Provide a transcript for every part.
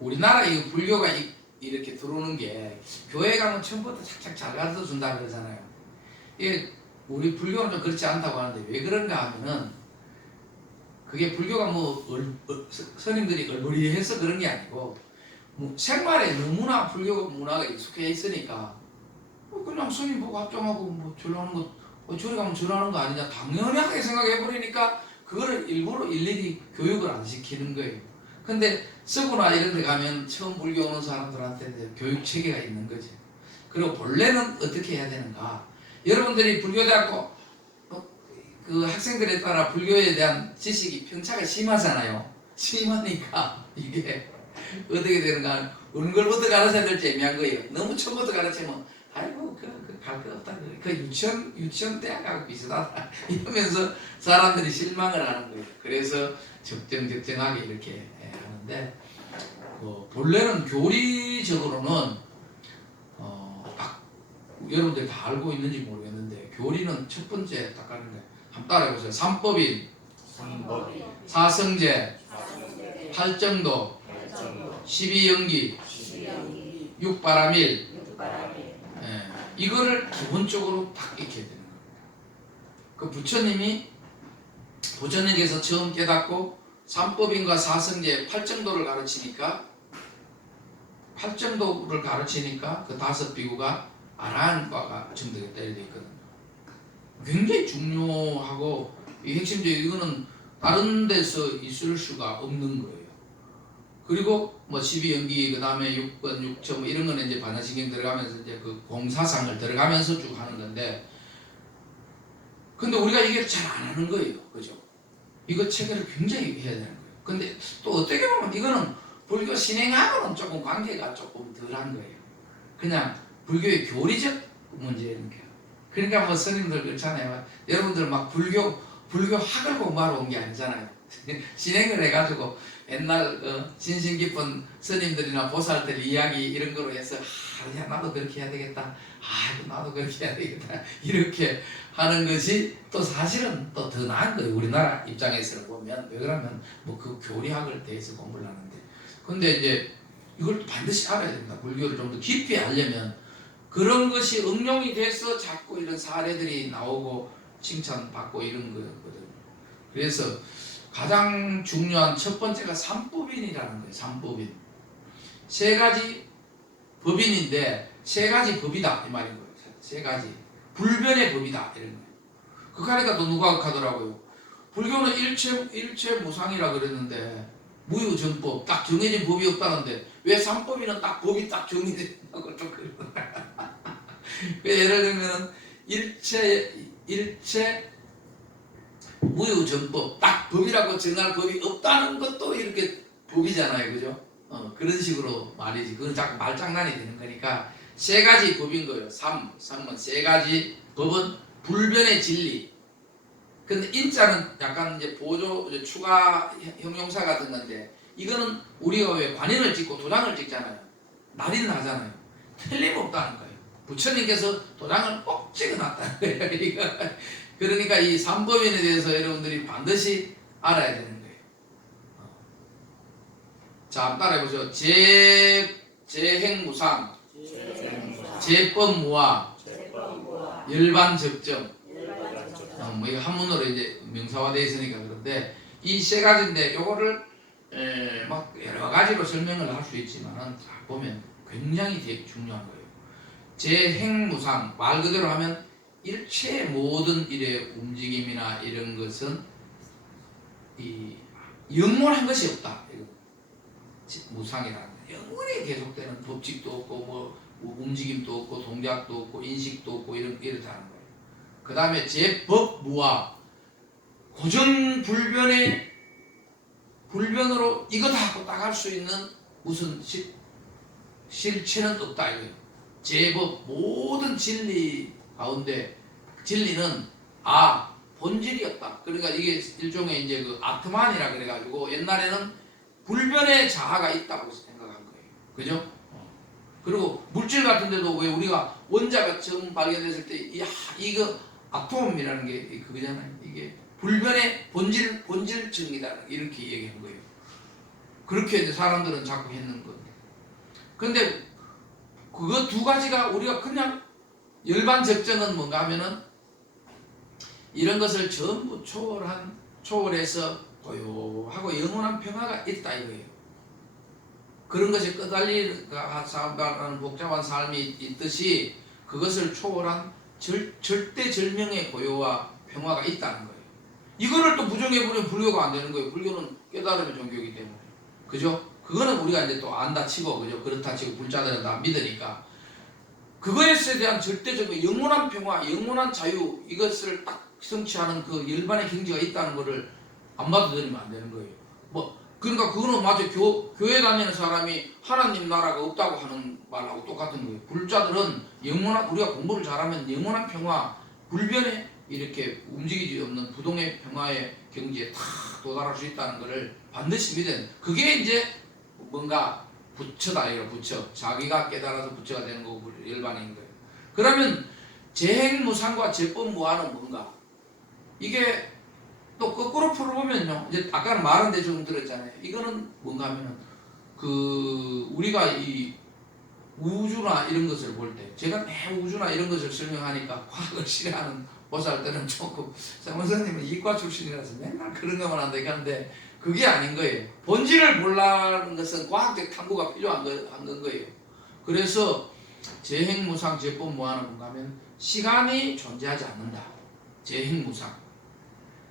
우리나라 이 불교가 이렇게 들어오는 게 교회 가면 처음부터 착착 잘 가르쳐 준다 그러잖아요. 이게 우리 불교는 좀 그렇지 않다고 하는데 왜 그런가 하면은 그게 불교가 스님들이 얼버리해서 그런 게 아니고 생활에 너무나 불교 문화가 익숙해 있으니까 그냥 스님 보고 합종하고 절하는 거 저리 가면 절하는 거 아니냐 당연하게 생각해 버리니까 그거를 일부러 일일이 교육을 안 시키는 거예요. 근데 서구나 이런 데 가면 처음 불교 오는 사람들한테 이제 교육 체계가 있는 거죠. 그리고 본래는 어떻게 해야 되는가? 여러분들이 불교대학교 그 학생들에 따라 불교에 대한 지식이 편차가 심하잖아요. 심하니까 이게 어떻게 되는가? 어느 걸부터 가르쳐야 될지 애매한 거예요. 너무 처음부터 가르치면 아이고 갈 거 없다. 그 유치원 대학하고 비슷하다. 이러면서 사람들이 실망을 하는 거예요. 그래서 적정하게 이렇게 하는데 본래는 교리적으로는 여러분들이 다 알고 있는지 모르겠는데 교리는 첫 번째 딱 가는 게 한번 따라해보세요. 삼법인, 사성제, 팔정도, 십이연기, 육바라밀 이거를 기본적으로 딱 익혀야 되는 겁니다. 그 부처님께서 처음 깨닫고 삼법인과 사성제, 팔정도를 가르치니까 그 다섯 비구가 아라한과가 증득했다 이렇게 있거든요. 굉장히 중요하고 핵심적인 이거는 다른 데서 있을 수가 없는 거예요. 그리고 12연기 그다음에 6번 6점 이런 거는 이제 반야신경 들어가면서 이제 그 공사상을 들어가면서 쭉 하는 건데 근데 우리가 이게 잘 안 하는 거예요. 그죠? 이거 체계를 굉장히 해야 되는 거예요. 근데 또 어떻게 보면 이거는 불교 신행하고는 조금 관계가 조금 덜한 거예요. 그냥 불교의 교리적 문제인 거예요. 그러니까 스님들 그렇잖아요. 여러분들 막 불교학을 공부하러 온 게 아니잖아요. 신행을 해가지고 옛날 진심 깊은 스님들이나 보살들 이야기 이런 거로 해서 야 나도 그렇게 해야 되겠다. 나도 그렇게 해야 되겠다. 이렇게 하는 것이 또 사실은 또 더 나은 거예요. 우리나라 입장에서 보면 왜 그러면 그 교리학을 대해서 공부를 하는데 근데 이제 이걸 반드시 알아야 됩니다. 불교를 좀 더 깊이 알려면 그런 것이 응용이 돼서 자꾸 이런 사례들이 나오고 칭찬받고 이런 거거든요. 그래서 가장 중요한 첫 번째가 삼법인이라는 거예요. 삼법인. 세 가지 법인인데 세 가지 법이다 이 말인 거예요. 세 가지 불변의 법이다 이런 거예요. 그러니까 또 누가 하더라고요. 불교는 일체 무상이라 그랬는데 무유정법 딱 정해진 법이 없다는데 왜 삼법인은 딱 법이 딱 정해진다고 좀 그러는 예를 들면 일체 무유정법 딱 법이라고 정할 법이 없다는 것도 이렇게 법이잖아요. 그죠? 그런 식으로 말이지. 그건 자꾸 말장난이 되는 거니까 세 가지 법인 거예요. 삼은 세 가지 법은 불변의 진리. 근데 인자는 약간 이제 보조 추가 형용사 같은 건데 이거는 우리가 왜 관인을 찍고 도장을 찍잖아요. 날인을 하잖아요. 틀림없다는 거예요. 부처님께서 도장을 꼭 찍어놨다는 거예요. 그러니까 이 삼법인에 대해서 여러분들이 반드시 알아야 되는 거예요. 자, 한번 따라해보세요. 재행무상, 재법무화, 열반적정. 이거 한문으로 이제 명사화되어 있으니까 그런데 이 세 가지인데 요거를 막 여러 가지로 설명을 할 수 있지만은 보면 굉장히 되게 중요한 거예요. 재행무상 말 그대로 하면 일체 모든 일의 움직임이나 이런 것은 이 영원한 것이 없다. 무상이라는 거예요. 영원히 계속되는 법칙도 없고 움직임도 없고 동작도 없고 인식도 없고 이렇다는 거예요. 그 다음에 재법무화 고정 불변으로 이거다 하고 딱 할 수 있는 무슨 실체는 없다 이거예요. 재법 모든 진리 가운데 진리는 본질이 없다. 그러니까 이게 일종의 이제 그 아트만이라 그래가지고 옛날에는 불변의 자아가 있다고 생각한 거예요. 그죠? 그리고 물질 같은데도 왜 우리가 원자가 처음 발견됐을 때 이거 아톰이라는 게 그거잖아요. 이게 불변의 본질층이다 이렇게 얘기한 거예요. 그렇게 이제 사람들은 자꾸 했는 겁니다. 근데 그거 두 가지가 우리가 그냥 일반 적정은 뭔가 하면은 이런 것을 전부 초월해서 고요하고 영원한 평화가 있다 이거예요. 그런 것이 끄달리는 복잡한 삶이 있듯이 그것을 초월한 절대절명의 고요와 평화가 있다는 거예요. 이거를 또 부정해버리면 불교가 안 되는 거예요. 불교는 깨달음의 종교이기 때문에. 그죠? 그거는 우리가 이제 또 안다 치고, 그죠? 그렇다 치고, 불자들은 다 믿으니까. 그거에 대한 절대적인 영원한 평화, 영원한 자유, 이것을 딱 성취하는 그 일반의 경지가 있다는 거를 안 받아들이면 안 되는 거예요. 그러니까 그거는 맞아. 교회 다니는 사람이 하나님 나라가 없다고 하는 말하고 똑같은 거예요. 불자들은 우리가 공부를 잘하면 영원한 평화, 불변에 이렇게 움직이지 없는 부동의 평화의 경지에 탁 도달할 수 있다는 것을 반드시 믿어야 돼. 그게 이제 뭔가 부처다, 이거 부처. 자기가 깨달아서 부처가 되는 거고 일반인 거예요. 그러면 재행무상과 재법무화는 뭔가? 이게 또 거꾸로 풀어보면요. 이제 아까는 말한데 좀 들었잖아요. 이거는 뭔가 하면은 우리가 이 우주나 이런 것을 볼 때, 제가 매 우주나 이런 것을 설명하니까 과학을 싫어하는 보살들은 조금, 사무선님은 이과 출신이라서 맨날 그런 것만 한다 하는데 그게 아닌 거예요. 본질을 보려는 것은 과학적 탐구가 필요한 거예요. 그래서 재행무상, 재법무화는 뭔가 하면 시간이 존재하지 않는다. 재행무상.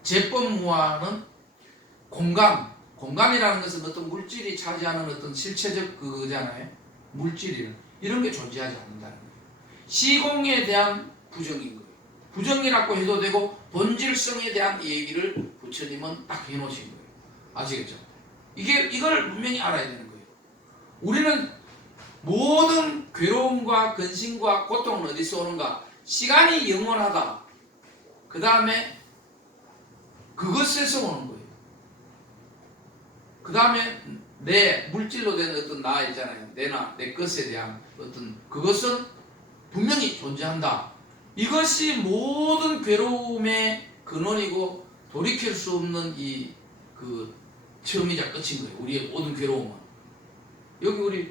재법무화는 공간이라는 것은 어떤 물질이 차지하는 어떤 실체적 그거잖아요. 물질이는 이런 게 존재하지 않는다는 거예요. 시공에 대한 부정인 거예요. 부정이라고 해도 되고 본질성에 대한 얘기를 부처님은 딱 해놓으신 거예요. 아시겠죠? 이걸 분명히 알아야 되는 거예요. 우리는 모든 괴로움과 근심과 고통은 어디서 오는가? 시간이 영원하다. 그 다음에 그것에서 오는 거예요. 그 다음에 내 물질로 된 어떤 나 있잖아요. 내 것에 대한 어떤 그것은 분명히 존재한다. 이것이 모든 괴로움의 근원이고 돌이킬 수 없는 그 처음이자 끝인 거예요. 우리의 모든 괴로움은. 여기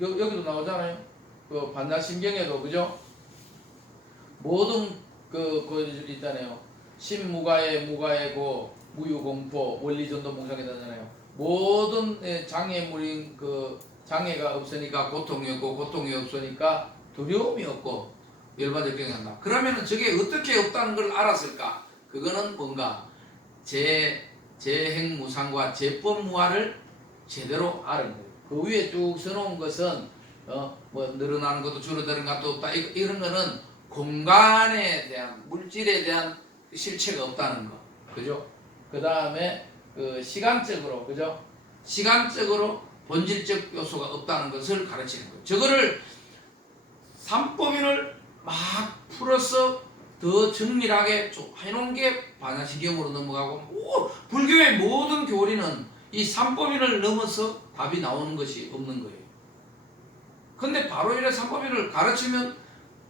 여기도 나오잖아요. 그 반야심경에도, 그죠? 모든 그 있잖아요. 신무가의 무가의고 무유공포 원리전도 몽상이잖아요. 모든 장애물인 그 장애가 없으니까 고통이 없고 고통이 없으니까 두려움이 없고 열반적 경한다. 그러면은 저게 어떻게 없다는 걸 알았을까? 그거는 뭔가 재행무상과 재법무화를 제대로 알은 거예요. 그 위에 쭉 써놓은 것은 뭐 늘어나는 것도 줄어드는 것도 없다. 이런 거는 공간에 대한 물질에 대한 실체가 없다는 거, 그죠? 그 다음에 그 시간적으로, 그죠? 시간적으로 본질적 요소가 없다는 것을 가르치는 거예요. 저거를 삼법인을 막 풀어서 더 정밀하게 해놓은 게 반야심경으로 넘어가고, 불교의 모든 교리는 이 삼법인을 넘어서 답이 나오는 것이 없는 거예요. 근데 바로 이래 삼법인을 가르치면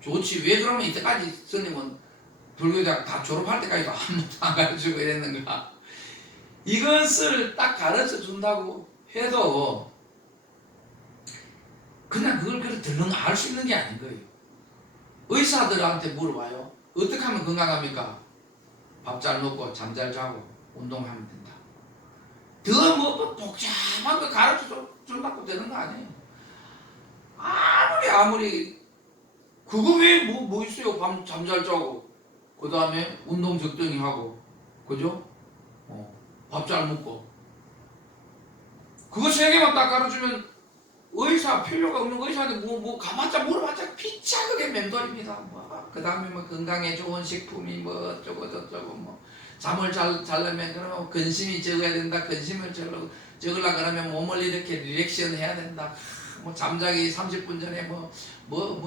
좋지. 왜 그러면 이때까지 스님은 불교대학 다 졸업할 때까지도 한 번도 안 가르치고 이랬는가? 이것을 딱 가르쳐 준다고 해도 그냥 그걸 들렁 알 수 있는 게 아닌 거예요. 의사들한테 물어봐요. 어떻게 하면 건강합니까? 밥 잘 먹고 잠 잘 자고 운동하면 된다. 더 뭐 복잡한 거 가르쳐 준다고 되는 거 아니에요. 아무리 그거 왜 뭐 있어요? 밤 잠 잘 자고 그 다음에 운동 적당히 하고, 그죠? 밥 잘 먹고. 그거 세 개만 딱 가르치면 의사, 필요가 없는 의사한테 가봤자 물어봤자 피차그게 맴돌입니다. 그 다음에 뭐 건강에 좋은 식품이 뭐 어쩌고 저쩌고 뭐 잠을 자려면 그러면 근심이 적어야 된다. 근심을 적으려 그러면 몸을 이렇게 리액션 해야 된다. 뭐 잠자기 30분 전에 뭐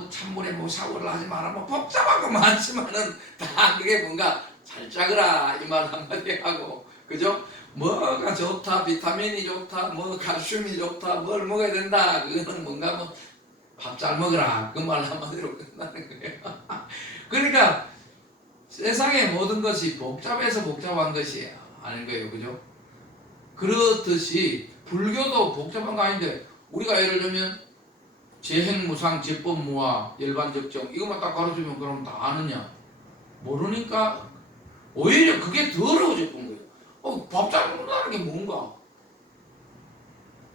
찬물에 뭐 샤워를 하지 마라. 뭐 복잡하고 많지만은 다 그게 뭔가 잘 자거라 이 말 한마디 하고, 그죠? 뭐가 좋다, 비타민이 좋다, 뭐 칼슘이 좋다, 뭘 먹어야 된다. 그거는 뭔가 뭐 밥 잘 먹어라 그 말 한마디로 끝나는 거예요. 그러니까 세상의 모든 것이 복잡해서 복잡한 것이 아닌 거예요, 그죠? 그렇듯이 불교도 복잡한 거 아닌데 우리가 예를 들면 재행무상, 제법무화, 열반적정 이것만 딱 가르치면 그럼 다 아느냐? 모르니까 오히려 그게 더 어려워졌던 거예요. 밥 잘 먹는다는 게 뭔가?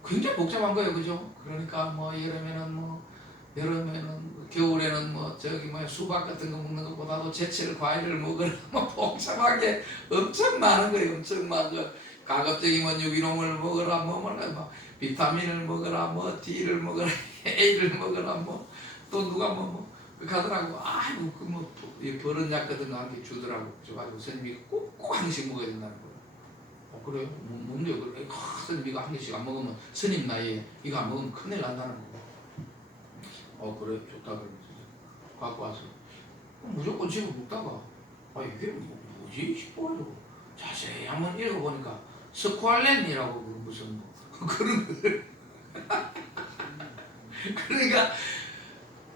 굉장히 복잡한 거예요, 그죠? 그러니까 뭐 여름에는 겨울에는 뭐 저기 뭐 수박 같은 거 먹는 것보다도 제철 과일을 먹으라 뭐 복잡한 게 엄청 많은 거예요, 엄청 많은 거. 가급적이면 뭐 유기농을 먹으라 뭐 비타민을 먹으라 뭐 D를 먹으라 A를 먹으라 뭐 또 누가 뭐 가더라고. 아이고 그뭐 버릇약 같은 거 한 개 주더라고. 줘가지고 선생님이 꼭 한 개씩 먹어야 된다는 거예요. 그래요? 뭔데요? 그래. 선생님 이거 한 개씩 안 먹으면 스님 나이에 이거 안 먹으면 큰일 난다는 거고. 그래 좋다 그러면서 갖고 와서 무조건 집어 먹다가 이게 뭐지 싶어가지고 자세히 한번 읽어보니까 스쿠알렌이라고 무슨 뭐 그런 거를 그러니까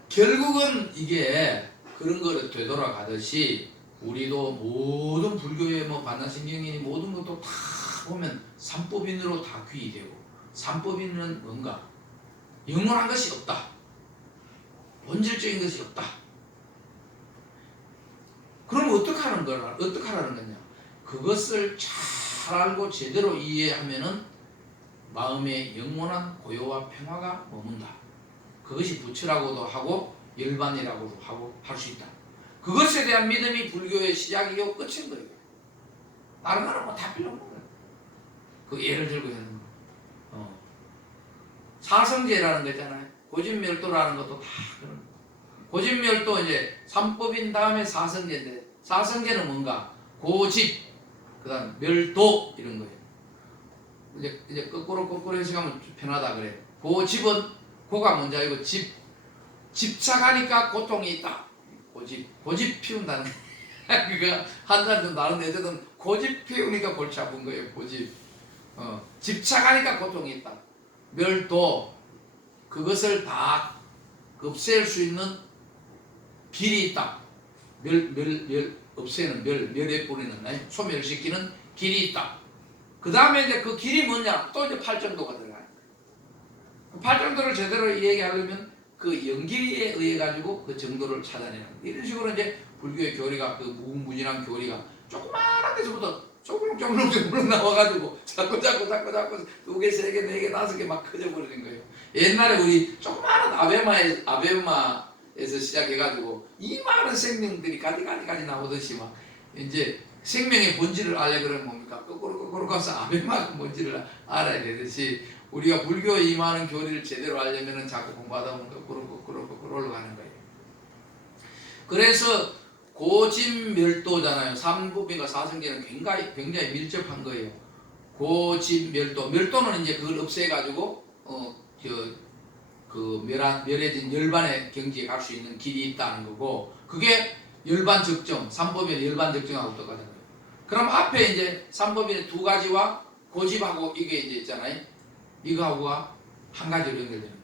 결국은 이게 그런 거를 되돌아가듯이 우리도 모든 불교의 뭐 반야신경이니 모든 것도 다 보면 삼법인으로 다 귀의되고 삼법인은 뭔가 영원한 것이 없다. 본질적인 것이 없다. 그럼 어떻게 하라는 거냐? 그것을 잘 알고 제대로 이해하면은 마음의 영원한 고요와 평화가 머문다. 그것이 부처라고도 하고 열반이라고도 하고 할 수 있다. 그것에 대한 믿음이 불교의 시작이고 끝인 거예요. 다른 거는 뭐 다 필요 없는 거예요. 그 예를 들고 하는 거. 사성제라는 거 있잖아요. 고집멸도라는 것도 다 그런 거. 고집멸도 이제 삼법인 다음에 사성제인데 사성제는 뭔가 고집, 그다음 멸도 이런 거예요. 이제 거꾸로 해석하면 편하다 그래. 고집은 고가 먼저 아니고 집착하니까 고통이 있다. 고집 피운다는 그거 한자든 다른 애들은 고집 피우니까 골치 아픈 거예요. 고집. 집착하니까 고통이 있다. 멸도 그것을 다 없앨 수 있는 길이 있다. 없애는 멸에 뿌리는 소멸시키는 길이 있다. 그 다음에 이제 그 길이 뭐냐? 또 이제 팔정도가 들어가요. 팔정도를 제대로 얘기하려면 그 연기에 의해 가지고 그 정도를 찾아내는 이런 식으로 이제 불교의 교리가 그 무궁무진한 교리가 조그마한 데서부터 조금 나와가지고 자꾸 2개, 3개, 4개, 5개 막 커져버리는 거예요. 옛날에 우리 조그마한 아베마에서 시작해가지고 이 많은 생명들이 가지 나오듯이 막 이제 생명의 본질을 알려 그러면 뭡니까? 거꾸로 가서 아베마가 뭔지를 알아야 되듯이 우리가 불교에 임하는 교리를 제대로 알려면 자꾸 공부하다 보면 거꾸로 올라가는 거예요. 그래서 고집멸도잖아요. 삼법인과 사성제는 굉장히 밀접한 거예요. 고집멸도. 멸도는 이제 그걸 없애가지고 멸해진 열반의 경지에 갈 수 있는 길이 있다는 거고, 그게 열반적정, 삼법인의 열반적정하고 똑같아요. 그럼 앞에 이제 삼법인의 2가지와 고집하고 이게 이제 있잖아요. 이거하고가 한 가지로 연결되는 거예요.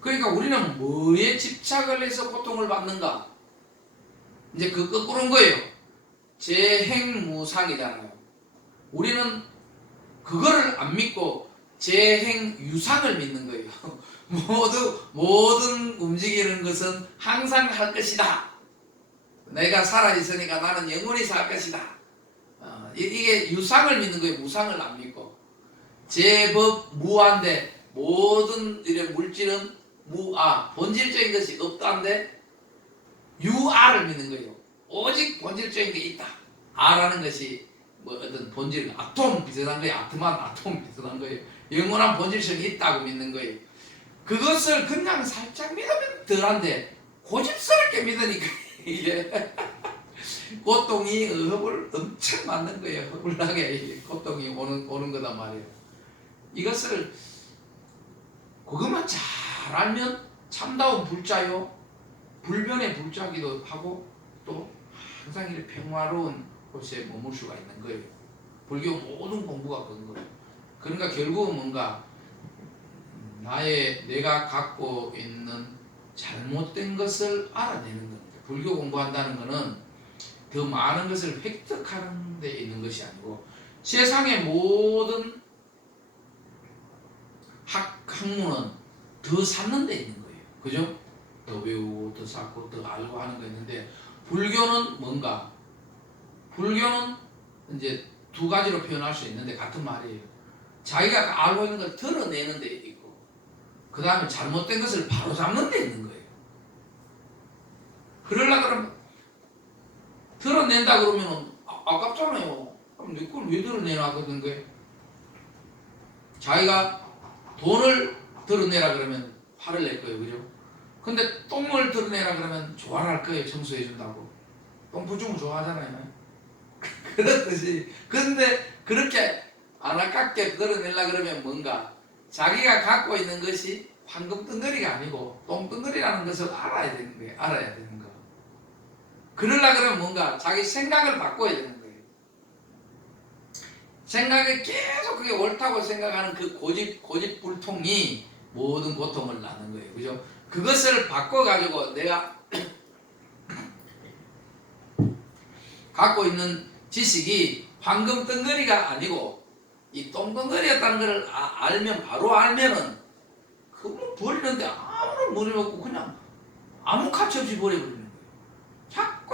그러니까 우리는 뭐에 집착을 해서 고통을 받는가? 이제 그 거꾸로인 거예요. 재행무상이잖아요. 우리는 그거를 안 믿고 재행유상을 믿는 거예요. 모든 움직이는 것은 항상 할 것이다. 내가 살아있으니까 나는 영원히 살 것이다. 이게 유상을 믿는 거예요. 무상을 안 믿고. 제법 무아인데 모든 이런 물질은 무아, 본질적인 것이 없다는데 유아를 믿는 거예요. 오직 본질적인 게 있다. 아라는 것이 뭐 어떤 본질, 아톰 비슷한 거예요. 아톰 비슷한 거예요. 영원한 본질성이 있다고 믿는 거예요. 그것을 그냥 살짝 믿으면 덜한데 고집스럽게 믿으니까 이게 고통이 허물 엄청 맞는 거예요. 허물나게 고통이 오는 거단 말이에요. 이것을 그것만 잘 알면 참다운 불자요, 불변의 불자기도 하고 또 항상 이렇게 평화로운 곳에 머물 수가 있는 거예요. 불교 모든 공부가 그런 거예요. 그러니까 결국은 뭔가 내가 갖고 있는 잘못된 것을 알아내는 겁니다. 불교 공부한다는 것은 더 많은 것을 획득하는 데 있는 것이 아니고 세상의 모든 학문은 더 쌓는 데 있는 거예요. 그죠? 더 배우고 더 쌓고 더 알고 하는 거 있는데 불교는 뭔가? 불교는 이제 두 가지로 표현할 수 있는데 같은 말이에요. 자기가 알고 있는 걸 드러내는 데 있고 그 다음에 잘못된 것을 바로잡는 데 있는 거예요. 그러려고 그러면 드러낸다 그러면 아깝잖아요. 그럼 내 걸 왜 드러내나 그러는 거예요. 자기가 돈을 드러내라 그러면 화를 낼 거예요. 그죠? 근데 똥을 드러내라 그러면 좋아할 거예요. 청소해 준다고. 똥 부주면 좋아하잖아요. 그렇듯이 근데 그렇게 안 아깝게 드러내려 그러면 뭔가 자기가 갖고 있는 것이 황금덩어리가 아니고 똥덩어리라는 것을 알아야 되는 거예요. 알아야 되는 거. 그러려 그러면 뭔가 자기 생각을 바꿔야 되는 거예요. 생각이 계속 그게 옳다고 생각하는 그 고집불통이 모든 고통을 낳는 거예요. 그죠? 그것을 바꿔가지고 내가 갖고 있는 지식이 황금 덩어리가 아니고 이 똥덩어리였다는 걸 알면 바로 알면은 그거 버리는데 아무런 무리 없고 그냥 아무 가치 없이 버려버리는 거예요.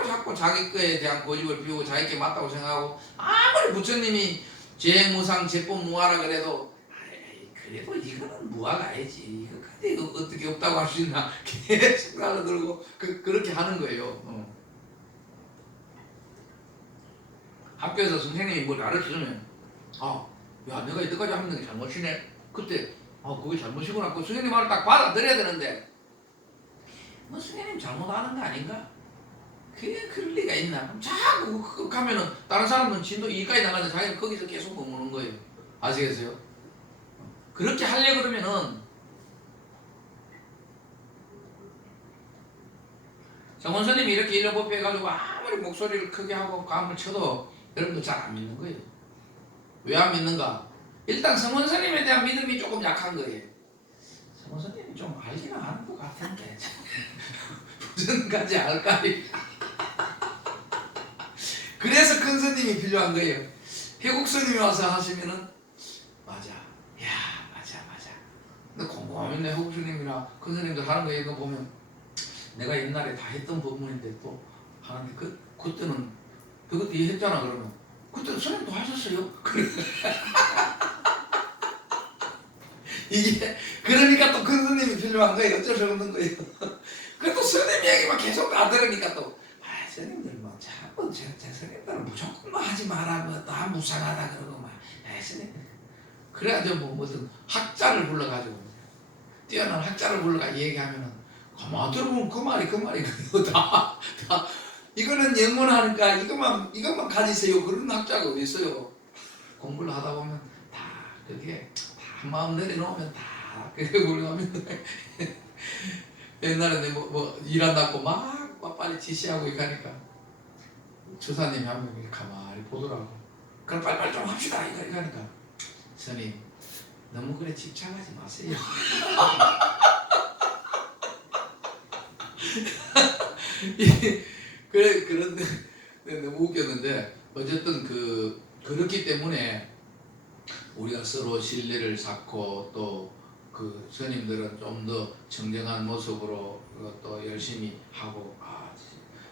자꾸 자기 거에 대한 고집을 피우고 자기 게 맞다고 생각하고 아무리 부처님이 재무상 제법무하라 그래도 그래도 이거는 무화가 아니지 이거 어떻게 없다고 할 수 있나 계속 생각을 들고 그렇게 하는 거예요. 학교에서 선생님이 뭘 가르쳐주면 야 내가 이때까지 하는 게 잘못이네 그때 그게 잘못이구나 그 선생님 말을 딱 받아들여야 되는데 뭐 선생님 잘못하는 거 아닌가? 그게 그럴 리가 있나? 자꾸 가면은 다른 사람은 진도 이까지 나가는데 자기는 거기서 계속 머무는 거예요. 아시겠어요? 그렇게 하려고 그러면은 정원스님이 이렇게 일러법해 가지고 아무리 목소리를 크게 하고 감을 쳐도 여러분도 잘 안 믿는 거예요. 왜 안 믿는가? 일단 성원스님에 대한 믿음이 조금 약한 거예요. 성원스님이 좀 알기는 아는 것 같은데 무슨까지 알까? 그래서 큰 스님이 필요한 거예요. 회국 스님이 와서 하시면은 맞아. 야 맞아. 근데 곰곰이네 회국 스님이나 큰 스님들 하는 거 이거 보면 내가 옛날에 다 했던 법문인데 또 하는데 그때는 그것도 했잖아 그러면 그때 스님도 하셨어요? 이게 그러니까 또 큰 스님이 필요한 거예요. 어쩔 수 없는 거예요. 그래도 스님 얘기만 계속 안 들으니까 또 스님들 뭐 자꾸 제 스님들은 무조건 뭐 하지 마라 뭐 다 무상하다 그러고 막 스님 그래가지고 뭐 무슨 학자를 불러가지고 뛰어난 학자를 불러가 얘기하면은 가만 들어보면 그 말이 다 이거는 영원하니까 이것만 가지세요 그런 학자가 어디 있어요. 공부를 하다 보면 다 그게 다 마음 내려놓으면 다 그게 훌륭하면 옛날에 뭐 일한다고 막 빨리 지시하고 이렇게 하니까 조사님이 한 명이 가만히 보더라고. 그럼 빨리빨리 좀 합시다 이렇게 하니까 스님 너무 그래 집착하지 마세요. 그런데 너무 웃겼는데 어쨌든 그렇기 때문에 우리가 서로 신뢰를 쌓고 또 그 스님들은 좀 더 청정한 모습으로 또 열심히 하고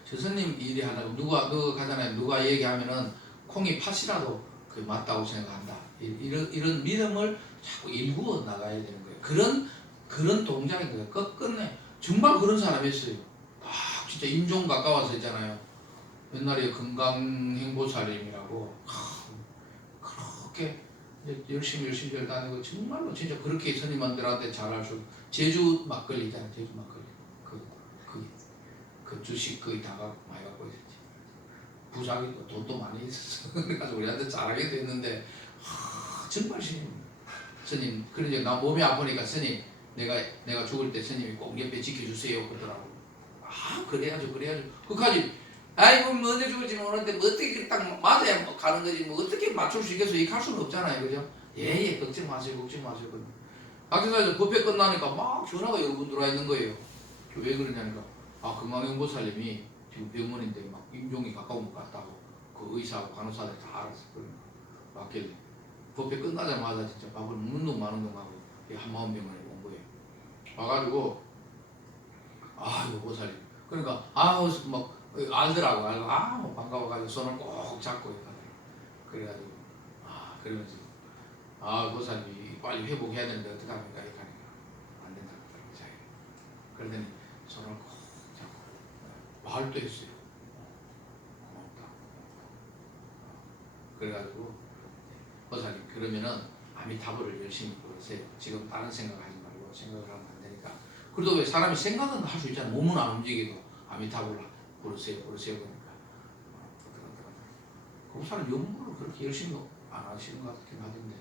저 스님 일이 하다가 누가 가잖아요. 누가 얘기하면은 콩이 팥이라도 그 맞다고 생각한다. 이런 믿음을 자꾸 일구어 나가야 되는 거예요. 그런 동작인 거예요. 끝끝내 정말 그런 사람이 있어요. 진짜 임종 가까워서 있잖아요. 옛날에 건강행보살님이라고 그렇게 열심히 다니고 정말로 진짜 그렇게 스님들한테 잘할 수 제주 막걸리 있잖아요. 제주 막걸리 그 주식 거의 다 많이 갖고 있었지. 부자기도 돈도 많이 있었어. 그래서 우리한테 잘하게 됐는데 정말 스님 그러니까 나 몸이 아프니까 스님 내가 죽을 때 스님이 꼭 옆에 지켜주세요 그러더라고. 그래야죠. 그까지 아이고 뭐 언제 죽을지 모르는데 뭐 어떻게 딱 맞아야 가는 거지 뭐 어떻게 맞출 수 있겠어 이렇게 할 수는 없잖아요. 그죠? 예 걱정 마세요. 박사님 법회 끝나니까 막 전화가 여러 분 들어와 있는 거예요. 왜 그러냐니까 건강연구사님이 지금 병원인데 막 임종이 가까운 것 같다고 그 의사하고 간호사들 다 알았어. 맞길래 법회 끝나자마자 진짜 밥을 먹는 동 마는 동 하고 한마음병원에 와가지고 아이고 보살님 그러니까 아우 막 알더라고 알고 아 반가워가지고 손을 꼭 잡고 있거든. 그래가지고 아 그러면서 아 보살님 빨리 회복해야 되는데 어떡합니까 이렇게 하니까 안 된다고 자기. 그러더니 손을 꼭 잡고 말도 했어요. 고맙다. 그래가지고 보살님 그러면은 아미타불을 열심히 부르세요. 지금 다른 생각하지 말고 생각을 하면 안 되니까. 그래도 왜 사람이 생각은 할 수 있잖아. 몸은 안 움직이고 아미타불 부르세요 그러니까 그 사람 연구를 그렇게 열심히 안 하시는 것 같긴 하던데.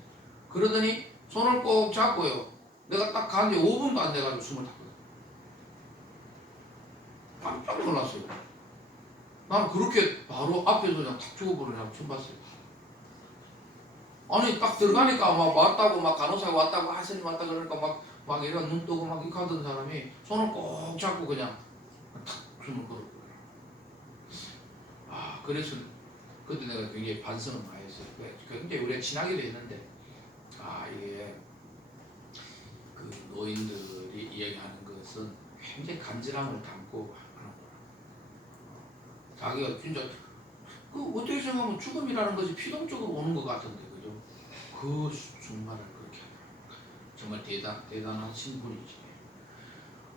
그러더니 손을 꼭 잡고요. 내가 딱 가는데 5분도 안 돼가지고 숨을 탔거든. 깜짝 놀랐어요. 나는 그렇게 바로 앞에서 그냥 탁 죽어버리냐고 처음 봤어요. 아니 딱 들어가니까 막 왔다고 막 간호사가 왔다고 하스님 왔다 그러니까 막 이런 눈 뜨고 막 이렇게 하던 사람이 손을 꼭 잡고 그냥 탁 숨을 걸어버려요. 아 그래서 그때 내가 굉장히 반성을 많이 했어요. 굉장히 우리가 친하기도 했는데 아 이게 그 노인들이 이야기하는 것은 굉장히 간절함을 담고 하는 거야. 자기가 진짜 그 어떻게 생각하면 죽음이라는 것이 피동적으로 오는 것 같은데 그죠? 그 순간을 그렇게 하는 정말 대단하신 분이지.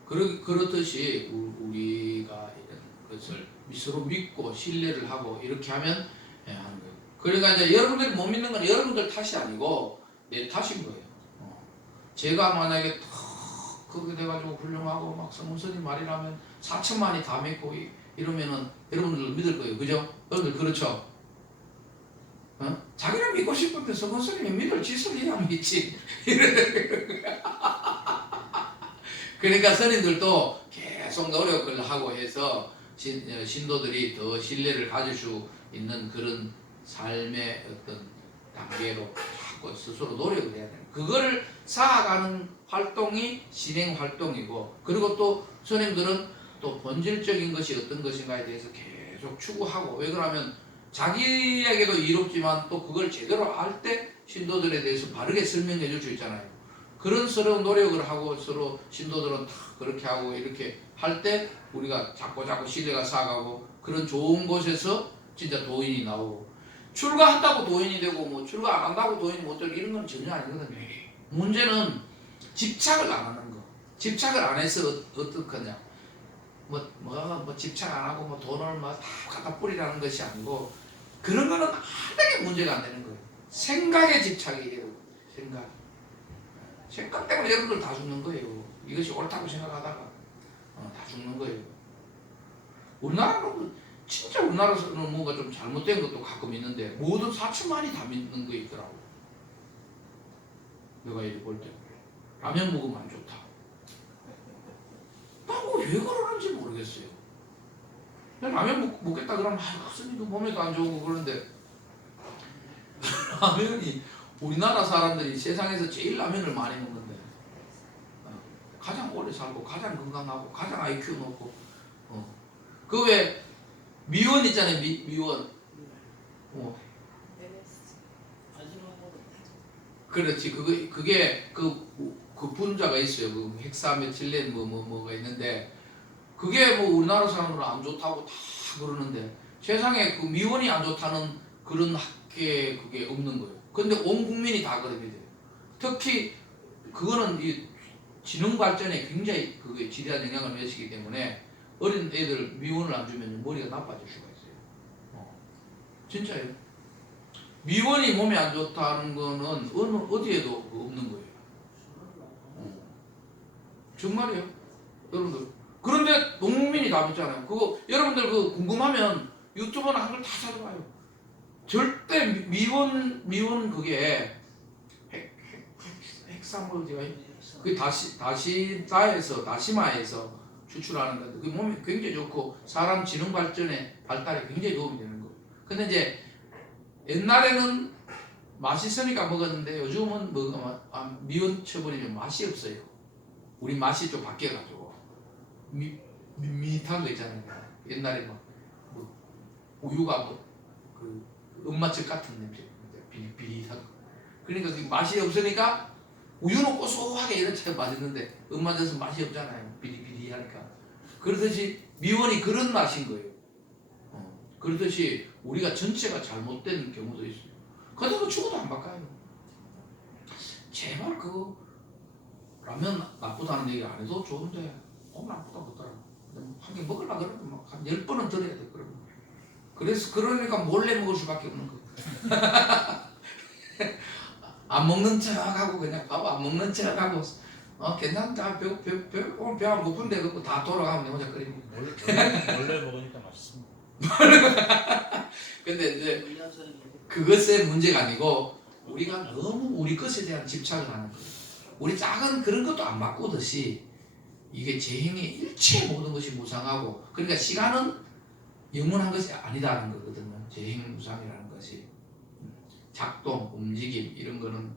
그렇듯이 우리가 이런 것을 서로 믿고 신뢰를 하고 이렇게 하면 하는 거예요. 그러니까 이제 여러분들이 못 믿는 건 여러분들 탓이 아니고 내 탓인 거예요. 제가 만약에 탁 그렇게 돼가지고 훌륭하고 막 성문스님 말이라면 4천만이 다 믿고 이러면은 여러분들 믿을 거예요. 그죠? 여러분들 그렇죠? 자기를 믿고 싶은데 성문스님이 믿을 짓을 해야 믿지. 그러니까 스님들도 계속 노력을 하고 해서 신도들이 더 신뢰를 가질 수 있는 그런 삶의 어떤 단계로 자꾸 스스로 노력을 해야 돼요. 그거를 쌓아가는 활동이 신행 활동이고, 그리고 또 스님들은 또 본질적인 것이 어떤 것인가에 대해서 계속 추구하고, 왜 그러면 자기에게도 이롭지만 또 그걸 제대로 알 때 신도들에 대해서 바르게 설명해 줄 수 있잖아요. 그런 서로 노력을 하고 서로 신도들은 다 그렇게 하고 이렇게 할 때 우리가 자꾸 신뢰가 쌓아가고, 그런 좋은 곳에서 진짜 도인이 나오고, 출가한다고 도인이 되고 뭐 출가 안 한다고 도인이 못 되고 이런 건 전혀 아니거든요. 문제는 집착을 안 하는 거. 집착을 안 해서 어떡하냐. 뭐 집착 안 하고 뭐 돈을 다 갖다 뿌리라는 것이 아니고, 그런 거는 하나의 문제가 안 되는 거예요. 생각에 집착이에요. 생각 때문에 여러분들 다 죽는 거예요. 이것이 옳다고 생각하다가 다 죽는 거예요. 우리나라는 진짜 우리나라에서는 뭔가 좀 잘못된 것도 가끔 있는데 모든 4천만이 다 믿는 거 있더라고. 내가 이렇게 볼 때 라면 먹으면 안 좋다. 나뭐 왜 그러는지 모르겠어요. 라면 먹겠다 그러면 스님도 몸에도 안 좋고 그러는데 라면이 우리나라 사람들이 세상에서 제일 라면을 많이 먹는데 가장 오래 살고 가장 건강하고 가장 IQ 높고 그 왜 미원 있잖아요. 미원 그렇지. 그게 그 분자가 있어요. 그 헥사메틸렌 뭐가 있는데 그게 뭐 우리나라 사람들은 안 좋다고 다 그러는데 세상에 그 미원이 안 좋다는 그런 학계 그게 없는 거예요. 근데 온 국민이 다 그렇게 돼요. 특히 그거는 이 지능 발전에 굉장히 그게 지대한 영향을 미치기 때문에 어린 애들 미원을 안 주면 머리가 나빠질 수가 있어요. 진짜예요. 미원이 몸에 안 좋다는 거는 어디에도 없는 거예요. 정말이에요, 여러분들. 그런데 온 국민이 다 믿잖아요. 그거 여러분들 그 궁금하면 유튜브나 한글 다 찾아봐요. 절대 미원 그게 핵산물제가 그 다시마에서 추출하는 건데 그 몸에 굉장히 좋고 사람 지능 발달에 굉장히 도움이 되는 거예요. 근데 이제 옛날에는 맛있으니까 먹었는데 요즘은 미원 쳐버리면 맛이 없어요. 우리 맛이 좀 바뀌어가지고 밋밋한 거 있잖아요. 옛날에 뭐 우유가 그 엄마집 같은 냄새, 비릿비릿한 거. 그러니까 맛이 없으니까 우유는 고소하게 이렇게 맛있는데 엄마져서 맛이 없잖아요. 비리비리하니까. 그러듯이 미원이 그런 맛인 거예요. 그러듯이 우리가 전체가 잘못된 경우도 있어요. 그러다가 죽어도 안 바꿔요. 제발 그 라면 나쁘다는 얘기 안 해도 좋은데 나쁘다 못하라. 한 개 먹으려고 그러면 막한 10번은 들어야 돼. 그래서 그러니까 몰래 먹을 수밖에 없는 거예요. 안 먹는 척하고 그냥 밥 안 먹는 척하고 괜찮다. 오늘 배 안 고픈데 그거 다 돌아가면 혼자 끓이고. 원래 먹으니까 맛있습니다. 근데 이제 그것의 문제가 아니고 우리가 너무 우리 것에 대한 집착을 하는 거예요. 우리 작은 그런 것도 안 바꾸듯이 이게 재행의 일체 모든 것이 무상하고, 그러니까 시간은 영원한 것이 아니다는 거거든요. 재행무상이라는 것이 작동, 움직임 이런 거는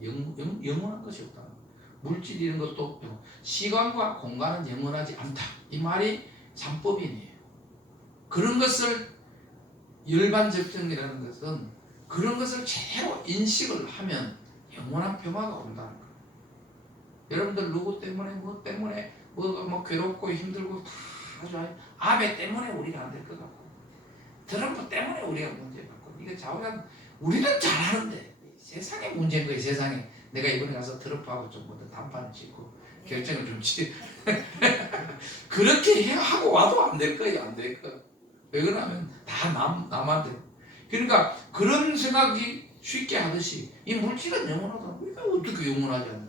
영원한 것이 없다. 물질 이런 것도 시간과 공간은 영원하지 않다. 이 말이 삼법인이에요. 그런 것을 열반적정이라는 것은 그런 것을 제대로 인식을 하면 영원한 평화가 온다는 거예요. 여러분들 누구 때문에 뭐 때문에 뭐 괴롭고 힘들고 다 아주 아베 때문에 우리가 안 될 것 같고 트럼프 때문에 우리가 문제 받고 이게 좌우한 우리는 잘하는데 세상의 문제인 거예요. 세상에 내가 이번에 가서 트럼프하고 좀 먼저 담판을 짓고 결정을 좀 그렇게 하고 와도 안 될 거예요. 안 될 거예요. 왜 그러냐면 다 남한테. 그러니까 그런 생각이 쉽게 하듯이 이 물질은 영원하다. 우리가 어떻게 영원하지 않나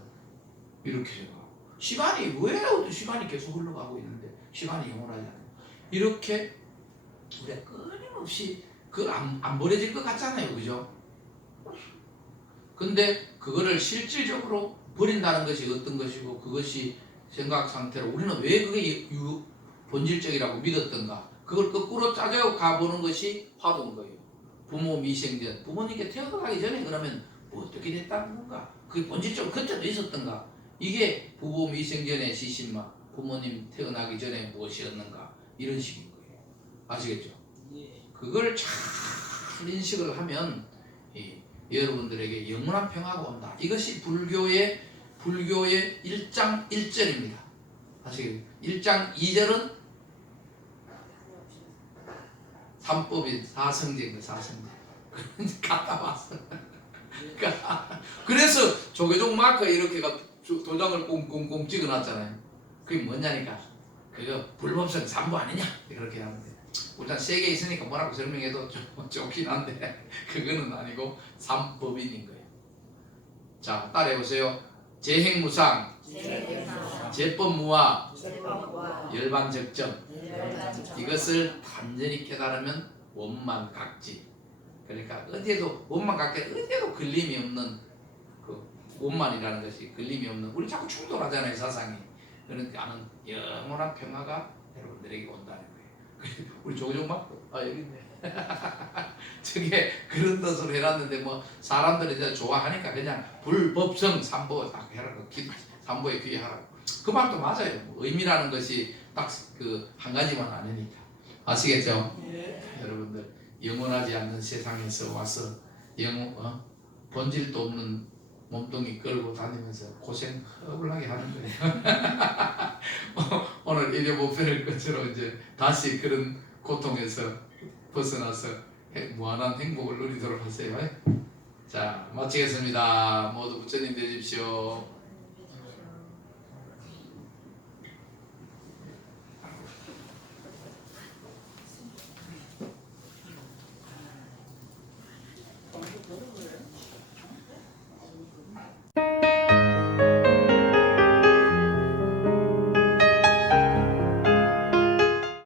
이렇게 생각하고 시간이 왜 시간이 계속 흘러가고 있는데 시간이 영원하지 않나 이렇게 우리가 끊임없이 안 버려질 것 같잖아요. 그죠? 근데 그거를 실질적으로 버린다는 것이 어떤 것이고 그것이 생각 상태로 우리는 왜 그게 본질적이라고 믿었던가 그걸 거꾸로 짜져가 보는 것이 화두인 거예요. 부모 미생전 부모님께 태어나기 전에 그러면 뭐 어떻게 됐다는 건가? 그게 본질적으로 그때도 있었던가? 이게 부모 미생전의 시신마 부모님 태어나기 전에 무엇이었는가 이런 식인 거예요. 아시겠죠? 그걸 잘 인식을 하면 여러분들에게 영원한 평화가 온다. 이것이 불교의 1장 1절입니다. 아시겠죠? 1장 2절은 삼법인 사성제인 사성제. 갔다 왔어. 그래서 조계종 마크 이렇게 도장을 꽁꽁꽁 찍어놨잖아요. 그게 뭐냐니까 그거 불법성 삼부 아니냐 이렇게 하는데 일단 세계에 있으니까 뭐라고 설명해도 좀 좋긴 한데 그거는 아니고 삼법인인 거예요. 자 따라해보세요. 재행무상, 재법무화, 열반적정. 이것을 단전히 깨달으면 원만각지. 그러니까 어디에도 원만각지 어디에도 걸림이 없는 그 원만이라는 것이 걸림이 없는 우리 자꾸 충돌하잖아요 사상이. 그러니까 아는 영원한 평화가 여러분들에게 온다는 거예요. 우리 조종 맞고 여기 있네. 저게 그런 뜻으로 해놨는데 뭐 사람들이 이제 좋아하니까 그냥 불법성 삼보 딱 해라고 삼보에 귀하라고 그 말도 맞아요. 의미라는 것이 딱 그 한 가지만 아니니까 아시겠죠? 여러분들 영원하지 않는 세상에서 와서 본질도 없는 몸뚱이 끌고 다니면서 고생 허블하게 하는 거예요. 오늘 일요목표를 끝으로 이제 다시 그런 고통에서 벗어나서 무한한 행복을 누리도록 하세요. 자 마치겠습니다. 모두 부처님 되십시오.